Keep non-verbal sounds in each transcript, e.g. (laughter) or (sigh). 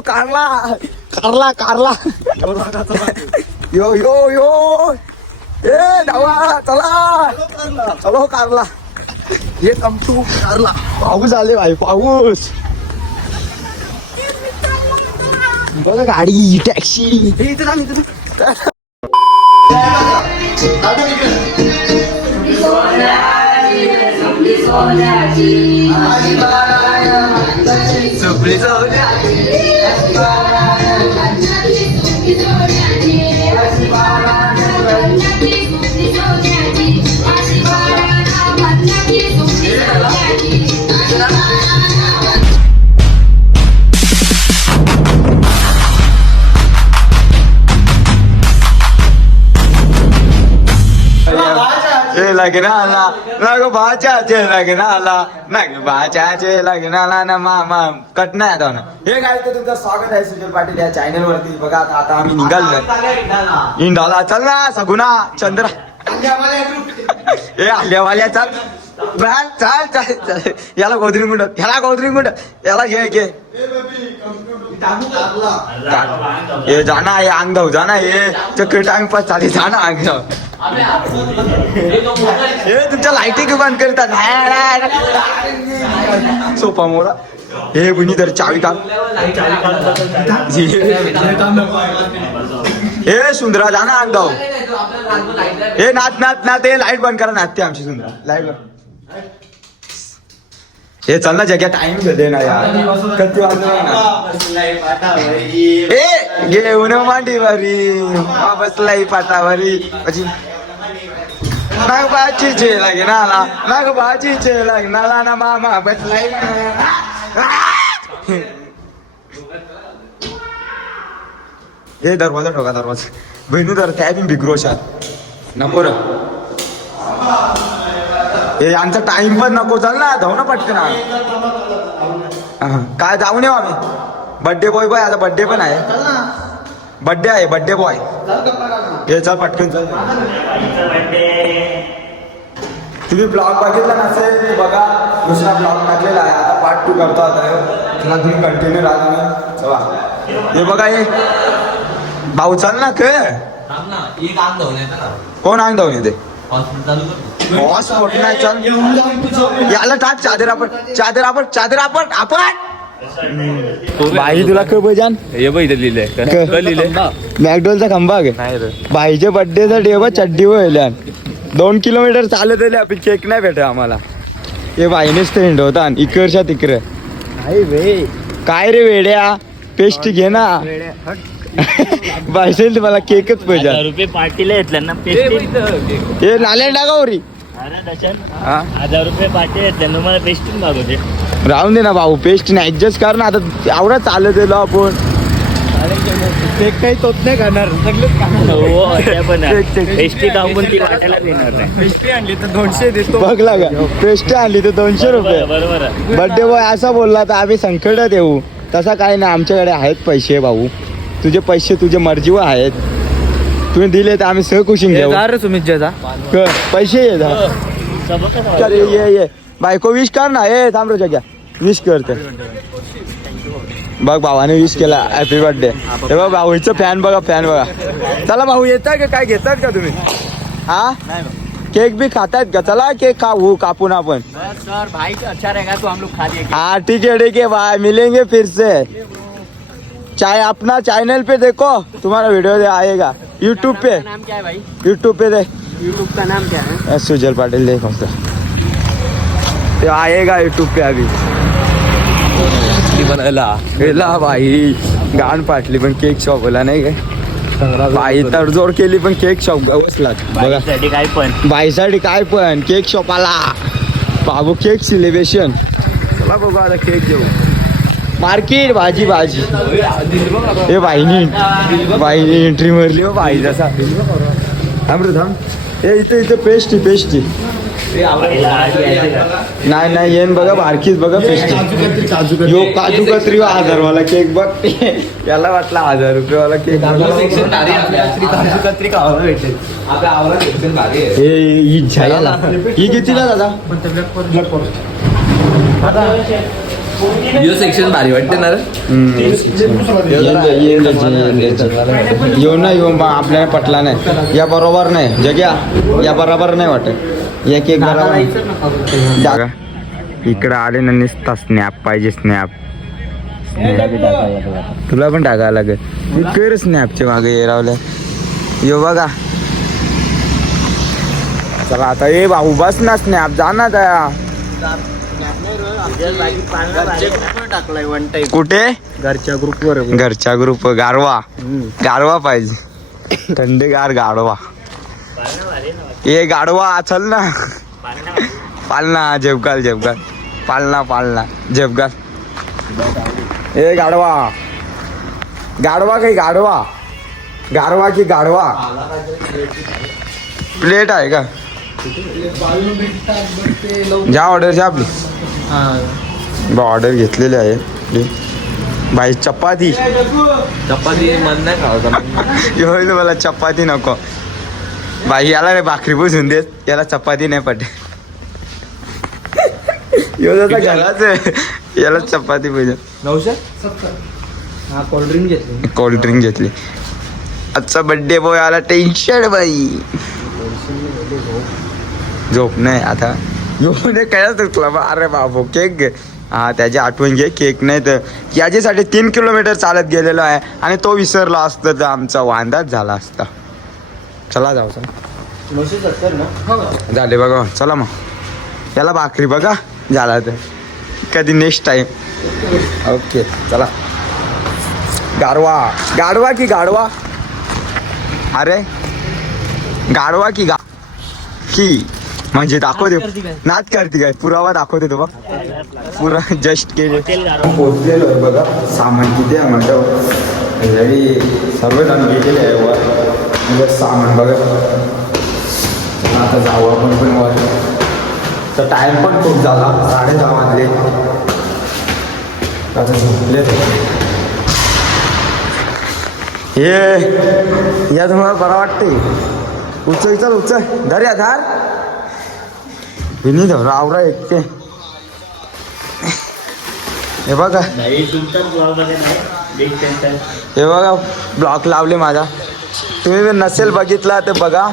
कारला. कारला कारला. (laughs) यो यो यो. ए धावा चला. चलो कारला. ये कम टू कारला. पाऊस आले भाई पाऊस. बघा गाडी टॅक्सी. इथे थांब, इथे थांब. लग्नाला नग भाच्याचे लग्नाला नग भाच्याचे लग्नाला ना मामा कट नाही आता ना हे काय तर तुमचं स्वागत आहे सुजल पाटील या चॅनल वरती. बघा आता आता आम्ही निघालो. इंडाला चल ना सगुना चंद्र. हे आल्यावाल्या (laughs) चल. चाल चाल चाल. याला गोधरी मुंड ह्याला गोधरी मुंड. याला घे घे. हे जाना हे अंगव जाना हे। चक्कर टाइम पास चाली जाना अंगव हे। तुमच्या लाईटी बंद करतात सोपा मोरा। हे बुनी तर चावी का? हे सुंदरा जाना अंगाव हे। नाच नाच नाच हे लाइट बंद करा नाचते आमची सुंदरा. लाइट बंद. हे चल ना जग्या टाइम झाले ना यार. किती वाजले ना ए घेऊन मांडी वारी. हा बसलाई पाटावरी પછી नागबाची चे लग्नाला नागबाची चे लग्नाला ना मामा बसलाई हे दरवाजा ठोका दरवाजा. बहिणू तर त्या बी बिग्रोशात. नको र. हे यांचा टाइम पण नको चाल ना धाव ना पटकन. काय जाऊन येऊ आम्ही. बड्डे बॉय बॉय आता बड्डे पण आहे. बड्डे आहे बड्डे बॉय हे चल पटकन चल. तुम्ही ब्लॉग बघितला नसेल बघा. दुसरा ब्लॉग टाकलेला आहे. आता पार्ट टू करतो आता. चला तुम्ही कंटिन्यू राहा चला. हे बघा हे. भाऊ चल ना क कोण अंग धावून येते? हॉस्पॉट नाही चल. याला टाक चादर आपण चादर आपण चादर आपण आपण. बाई तुला क बजान हे लिहिलंय. मॅकडोलचा खंबा गे नाही रे. बाईच्या बड्डेचा डेवा चड्डी वळल्या. दोन किलोमीटर चालत आले आपण केक नाही भेट आम्हाला. हे बाईनेच ते हिंडवता इकडच्या तिकडे. काय रे वेड्या? पेस्ट घे ना. (laughs) बायसेल तुम्हाला केकच पाहिजे. रुपये पार्टीला घेतल्या ना पेस्टिंग हे नाल्या टाकावरी हा? हजार रुपये पार्टी घेतल्या तुम्हाला पेस्टिंग मागवते. राहून दे ना भाऊ पेस्ट नाही ऍडजस्ट कर ना आता आवडा चालत गेलो आपण. केक काही तोच नाही खाणार सगळेच हो त्या पण. पेस्टी खाऊन ती वाटायला देणार नाही. आणली तर दोनशे देतो. बघ लागा पेस्ट आणली तर दोनशे रुपये. बरोबर बरोबर आहे. बर्थडे बॉय असा बोलला तर आम्ही संकटात येऊ. तसा काय नाही आमच्याकडे आहेत पैसे भाऊ. तुझे पैसे तुझे मर्जीवर आहेत. तुम्ही दिले तर आम्ही सहकुशीन घेऊ. तुम्ही जा. क- पैसे ये जा. चल ये ये ये. बायको विश कर ना. ए थांब रे जग्या. विश करते. बघ भावाने विश केला. हॅपी बर्थडे हे बघ भाऊचं फॅन बघा फॅन बघा. चला भाऊ येताय का काय? घेतात का तुम्ही? हा? केक बी खातायत का? चला केक खाऊ कापून आपण. सर भाई अच्छा रहेगा तो हम लोग खा लेंगे हाँ ठीक है ठीक है भाई मिलेंगे फिर से. चाहे अपना चैनल पे देखो तुम्हारा वीडियो दे आएगा। यूट्यूब पे। नाम क्या है भाई? यूट्यूब पे दे। यूट्यूब का नाम क्या है? सुजल पाटिल देखो तो। ये आएगा यूट्यूब पे अभी। बनायला गेला भाई। गाण पाटली पण केक शॉप होला नाही काय बाई तडजोड केली पण केक शॉप बसला बघा बाईसाठी काय पण. बाईसाठी काय पण. केक शॉप आला बाबू केक सिलेब्रेशन चला बघू आता केक घेऊ. मार्केट भाजी भाजी. हे बाईनी बाईनी एंट्री मारली हो बाई जसा. रे थांब. हे इथे इथे पेस्टी पेस्टी. नाही नाही येईन बघा बारकीच बघा पेस्टी. यो काजू कतरी हजार वाला केक बघ. याला वाटला हजार रुपये वाला केक. हे ही झाला. ही कितीला दादा? यो सेक्शन भारी वाटते ना रे? येऊन ना येऊन बा आपल्याला पटला नाही. या बरोबर नाही. जग्या या बरोबर नाही वाटत. एक एक बरोबर जागा इकडं आले ना नुसता स्नॅप पाहिजे स्नॅप तुला पण टाकायला लागेल. कर स्नॅपचे मागे ये रावल्या. यो बघा. चला आता ए भाऊ बस ना स्नॅप जा ना त्या. टाकलाय वन टाइम कुठे? घरच्या ग्रुपवर घरच्या ग्रुप गारवा. गारवा पाहिजे. थंडगार गाडवा ए गाडवा चल ना. पालना झेपकाल झेपकाल पालना पालना झेपकाल ए गाडवा गाडवा काही गाडवा गारवा की गाडवा प्लेट आहे का? जा ऑर्डर जा आपली. बा ऑर्डर घेतलेली आहे. बाई चपाती. चपाती मन नाही होईल (laughs) मला चपाती नको. बाई याला रे भाकरी पुसून देत. याला चपाती नाही पटे यो जसा घराच आहे. याला चपाती पाहिजे नऊशे? हा कोल्ड्रिंक घेतली. कोल्ड्रिंक घेतली. आजचा बड्डे बॉय आला टेन्शन बाई. झोप नाही आता येऊन काय तुला. बा अरे बाबू केक घे. हा त्याची आठवण घे केक नाही तर. याच्यासाठी तीन किलोमीटर चालत गेलेलो आहे आणि तो विसरला असतं तर आमचा वांदाच झाला असता. चला जाऊ चला. झाले बघा चला मग. याला भाकरी बघा झाला तर. कधी नेक्स्ट टाईम ओके चला. गाडवा गाडवा की गाडवा अरे. गाडवा की गा की? म्हणजे दाखवते. नाच करते काय? पुरावा दाखवते तो बघ. पुरा जस्ट केले पोचलेलो आहे बघा. सामान किती आहे म्हणतो रेडी सर्वजण गेलेले आहे वर. म्हणजे सामान बघा. आता जाऊ आपण पण वर. तर टाइम पण खूप झाला. साडे दहा वाजले. आता झोपले हे या तुम्हाला बरं वाटते उचल चल उचल. धर या धार. विनी धर आवरा एकटे. हे बघा. हे बघा ब्लॉक लावले माझा. तुम्ही जर नसेल बघितला तर बघा.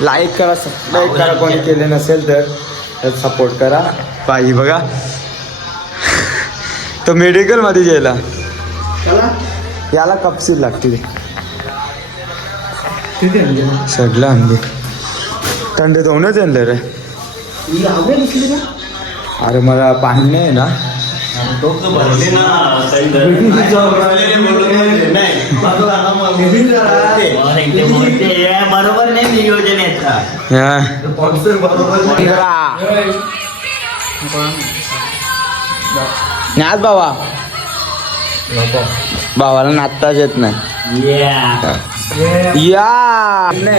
लाईक करा सबस्क्राईब करा. कोणी केले नसेल तर सपोर्ट करा. बाई बघा. तो मेडिकलमध्ये गेला. याला कपसील लागते. सगळं आणले थंड दोनच आणलं रे. अरे मला पाणी नाही आहे ना. बरोबर नाही नियोजन हा. नाच बाबा भावाला नाचताच येत नाही. या आपले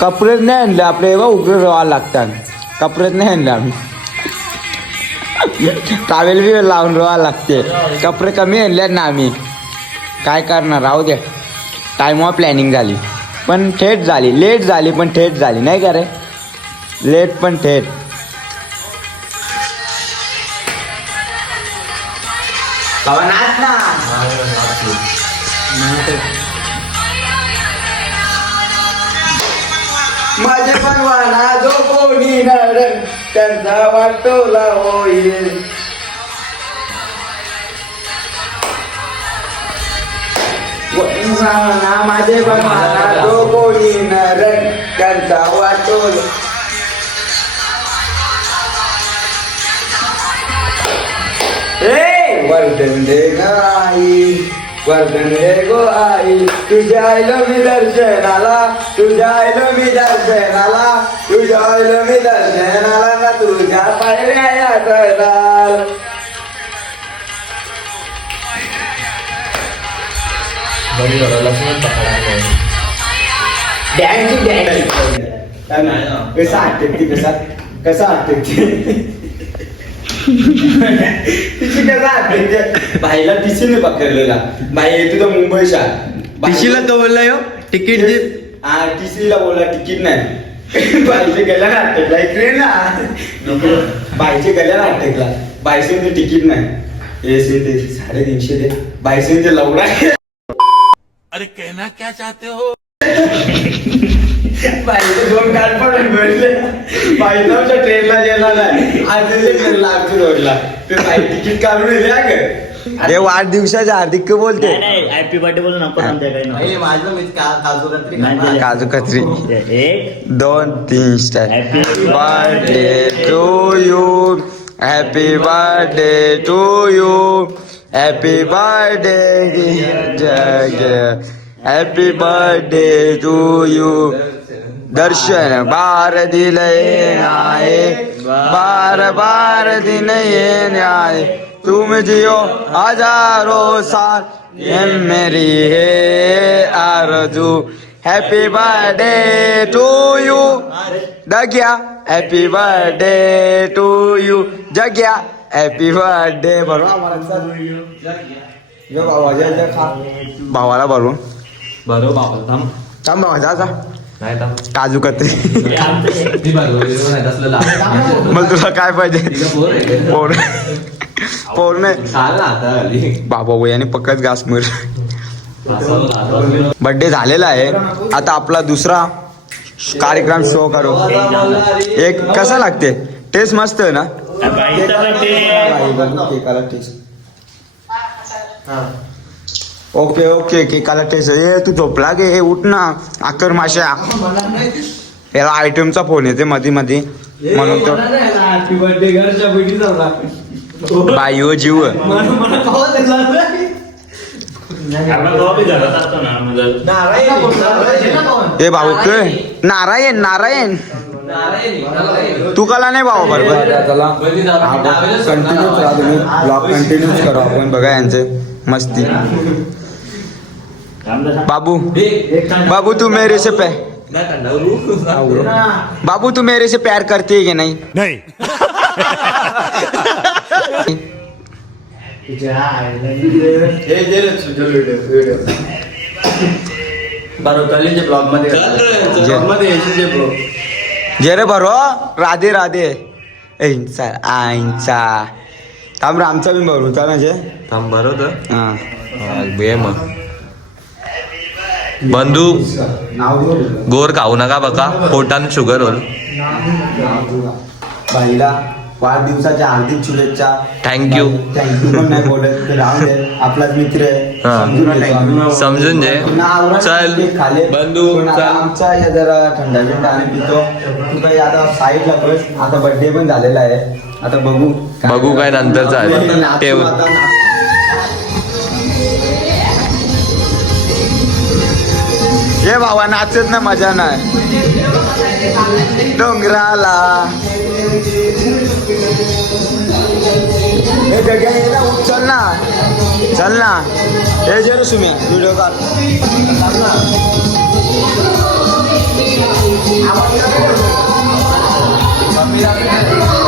कपडेच नाही आणले आपले बा उघडे राहावं लागतात कपडेच नाही आणले आम्ही टावेल बी लावून राहावं लागते कपडे कमी आणले ना आम्ही काय करणार राहू दे टाईम ऑफ प्लॅनिंग झाली पण थेट झाली लेट झाली पण थेट झाली नाही का रे लेट पण थेट ना. माझे पण जो कोणी नरण त्यांचा वाटोला होईल. माझे पण जो कोणी नरण त्यांचा वाटोला ए वर्धन दे आई वर्धन दे गो आई. तुझ्या आईलो मी दर्शनाला तुझ्या आईलो मी दर्शनाला तुझ्या आईलो मी दर्शनाला ना तुझ्या पायऱ्या या चढाल डॅन्स डॅन्स कसा आटकते कसा आटकते तिची कसा बाईला टिशीने पकडलेला बाई येते तर मुंबईच्या टिशीला तो बोलला यो? तिकीट दे. हा टिशीला बोला तिकीट नाही. बाईच्या गल्याला अटकला. इकडे ना. नको. बाईच्या गल्याला अटकला. बायसेंचे तिकीट नाही. एस ते साडेतीनशे दे. बायसेंचे लवडा. अरे कहना क्या चाहते हो? (laughs) बाईचे दोन कार्ड पण भेटले बाईचा ट्रेनला गेला नाही. ट्रेनला ओढला ते बाई तिकीट काढून ते वाढदिवसाच्या हार्दिक बोलते. नाही हॅपी बर्थडे बोलू नको आमच्याकडे माझं मी काजू कत्री नाही काजू कतरी. एक दोन तीन star Happy birthday to you happy birthday to you happy birthday Jag happy birthday to you दर्शन बार दिले आहे बार बार दिन ये आए तुम जियो हजारों साल ये मेरी है आरज़ू। Happy birthday to you दग्या happy birthday to you Jagya happy birthday भावाला भरून बरोबर बाबा थांब। थांब भावा जा काजू कतरी आमचं आहे. ती बरोबर नाही असलं लाभ. मग तुला काय पाहिजे पोर? पोर नाही. बाबा वयाने पक्कच घास मिळ असं लाभ. बर्थडे झालेला आहे आता आपला दुसरा कार्यक्रम शो करू एक कसा लागते टेस्ट मस्त आहे ना. ओके ओके केकाला टेस्ट ए तू झोपला गे? ए, उठ ना. आकर माशा याला आयटमचा फोन येते मध्ये मध्ये म्हणून तो जाऊ बायो जीव. मग ए भाऊ क नारायण नारायण. तू कला नाही भाऊ बरोबर कंटिन्यूच राहा तुम्ही. ब्लॉग कंटिन्यूच करू आपण. बघा यांचे. मस्ती. बाबू बाबू तू मेरे से पे बाबू तू मेरे से प्यार करती है कि नहीं? नहीं। जे रे भरो राधे राधे। ऐंचा आईंचा थांब रे, आमचा बी भरू चाल म्हणजे थांब हा. बे मग. बंधू गोर खाऊ नका बघा पोटान शुगर होल बाईला वाढदिवसाच्या हार्दिक शुभेच्छा Thank you. थँक्यू पण नाही बोलत ते राहू दे आपलाच मित्र आहे हा. समजून घे. आवरा चल. बंधू. आमचा या जरा थंडा बिंडा आणि पितो तू काही आता साईडला बस आता बर्थडे पण झालेला आहे आता बघू बघू काय. नाचू ठेव. आता, भावा ये बाबा नाचत ना मजा नाही. डोंगराला. हे जग्या चल ना. चल ना. हे जे सुम्या व्हिडिओ कॉल नाही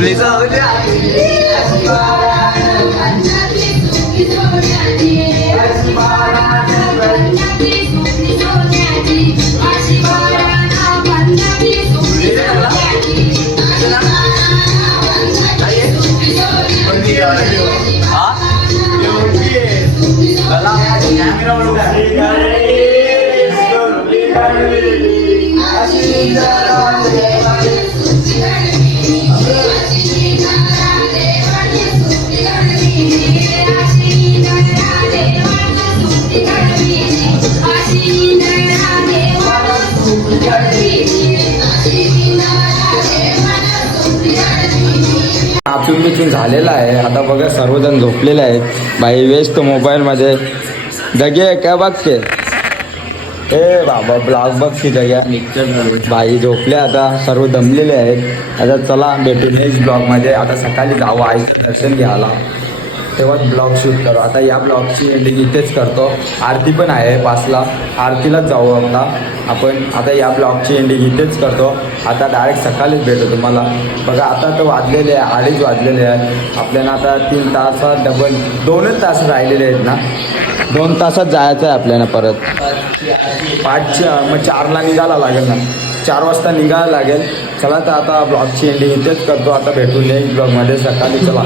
Please, I'll be back. Please, I'll be back. नाचून बिचून झालेला आहे. आता बघा सर्वजण झोपलेले आहेत. बाई वेस्ट मोबाईलमध्ये दगे काय बघते ए बाबा ब्लॉग बघ की जग्या बाई झोपले आता सर्व दमलेले आहेत. आता चला भेटू नेक्स्ट ब्लॉगमध्ये आता सकाळी जावं आईचं दर्शन घ्यायला. तेव्हाच ब्लॉग शूट करू. आता या ब्लॉगची एंडिंग इथेच करतो. आरती पण आहे पाचला. आरतीलाच जाऊ आता. आपण आता या ब्लॉगची एंडिंग इथेच करतो. आता डायरेक्ट सकाळीच भेटू तुम्हाला. बघा आता तर वाजलेले आहे अडीच वाजलेले आहे. आपल्याला आता तीन तासात डबल दोनच तास राहिलेले आहेत ना? दोन तासात जायचं आहे आपल्याला परत. पाचच्या मग चारला निघायला लागेल ना? चार वाजता निघायला लागेल. चला तर आता ब्लॉगची एंडिंग इथेच करतो. आता भेटू नेक्स्ट ब्लॉगमध्ये सकाळी. चला.